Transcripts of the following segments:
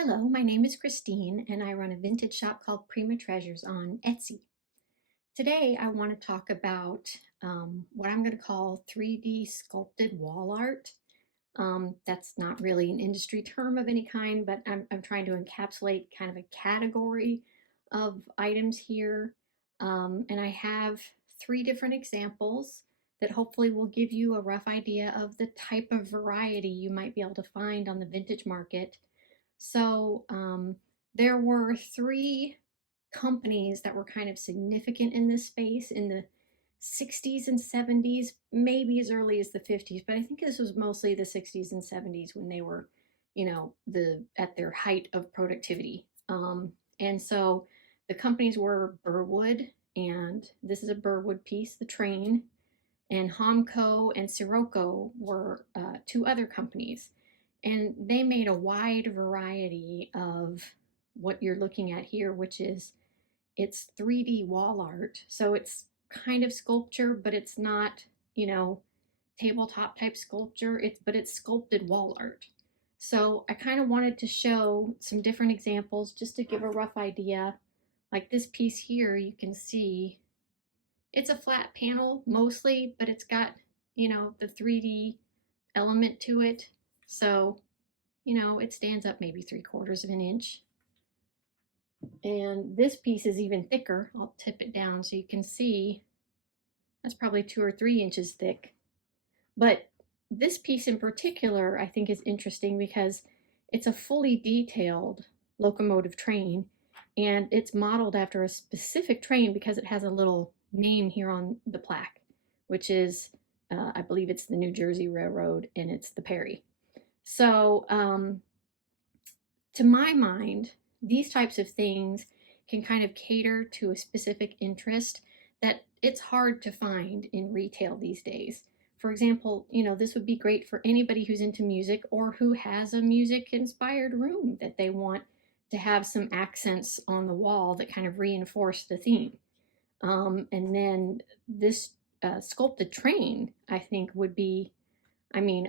Hello, my name is Christine and I run a vintage shop called Prima Treasures on Etsy. Today I want to talk about what I'm going to call 3D sculpted wall art. That's not really an industry term of any kind, but I'm trying to encapsulate kind of a category of items here. And I have three different examples that hopefully will give you a rough idea of the type of variety you might be able to find on the vintage market. So there were three companies that were kind of significant in this space in the 60s and 70s, maybe as early as the 50s, but I think this was mostly the 60s and 70s when they were, at their height of productivity. And so the companies were Burwood, and this is a Burwood piece, the train, and Homco and Sirocco were two other companies. And they made a wide variety of what you're looking at here, which is it's 3D wall art. So it's kind of sculpture, but it's not, tabletop type sculpture. It's sculpted wall art. So I kind of wanted to show some different examples just to give a rough idea. Like this piece here, you can see it's a flat panel mostly, but it's got, the 3D element to it. So, it stands up maybe 3/4 of an inch. And this piece is even thicker. I'll tip it down so you can see that's probably 2 or 3 inches thick. But this piece in particular, I think, is interesting because it's a fully detailed locomotive train, and it's modeled after a specific train because it has a little name here on the plaque, which is, I believe it's the New Jersey Railroad, and it's the Perry. So, to my mind, these types of things can kind of cater to a specific interest that it's hard to find in retail these days. For example, this would be great for anybody who's into music or who has a music inspired room that they want to have some accents on the wall that kind of reinforce the theme. And then this sculpted train, I think, would be,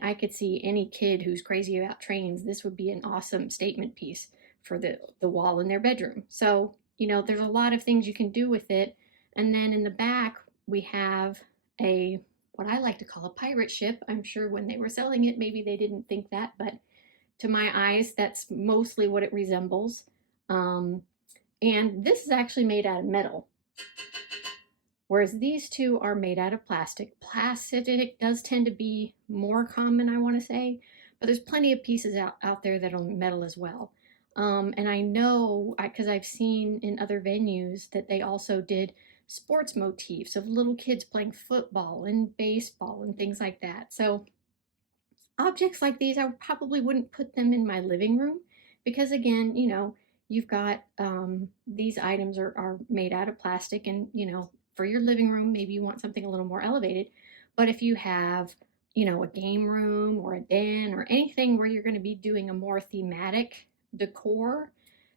I could see any kid who's crazy about trains, this would be an awesome statement piece for the wall in their bedroom. So, there's a lot of things you can do with it. And then in the back, we have what I like to call a pirate ship. I'm sure when they were selling it, maybe they didn't think that, but to my eyes, that's mostly what it resembles. And this is actually made out of metal, whereas these two are made out of plastic. Plastic does tend to be more common, I want to say, but there's plenty of pieces out there that are metal as well. And I know, because I've seen in other venues, that they also did sports motifs of little kids playing football and baseball and things like that. So objects like these, I probably wouldn't put them in my living room because, again, you've got these items are made out of plastic, and, for your living room, maybe you want something a little more elevated. But if you have, a game room or a den or anything where you're going to be doing a more thematic decor,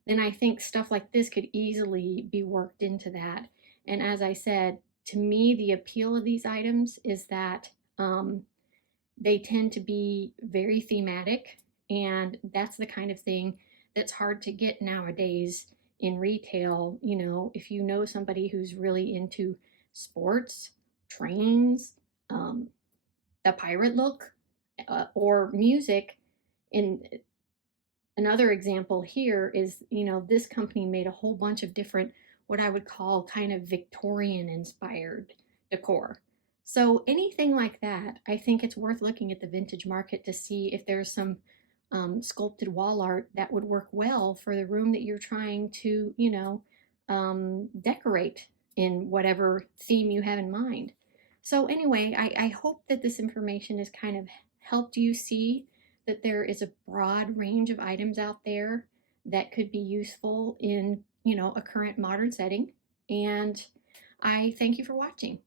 then I think stuff like this could easily be worked into that. And as I said, to me, the appeal of these items is that they tend to be very thematic, and that's the kind of thing that's hard to get nowadays in retail. If you know somebody who's really into sports, trains, the pirate look, or music. In another example here is, this company made a whole bunch of different, what I would call kind of Victorian inspired decor. So anything like that, I think it's worth looking at the vintage market to see if there's some sculpted wall art that would work well for the room that you're trying to, decorate in whatever theme you have in mind. So anyway, I hope that this information has kind of helped you see that there is a broad range of items out there that could be useful in, a current modern setting. And I thank you for watching.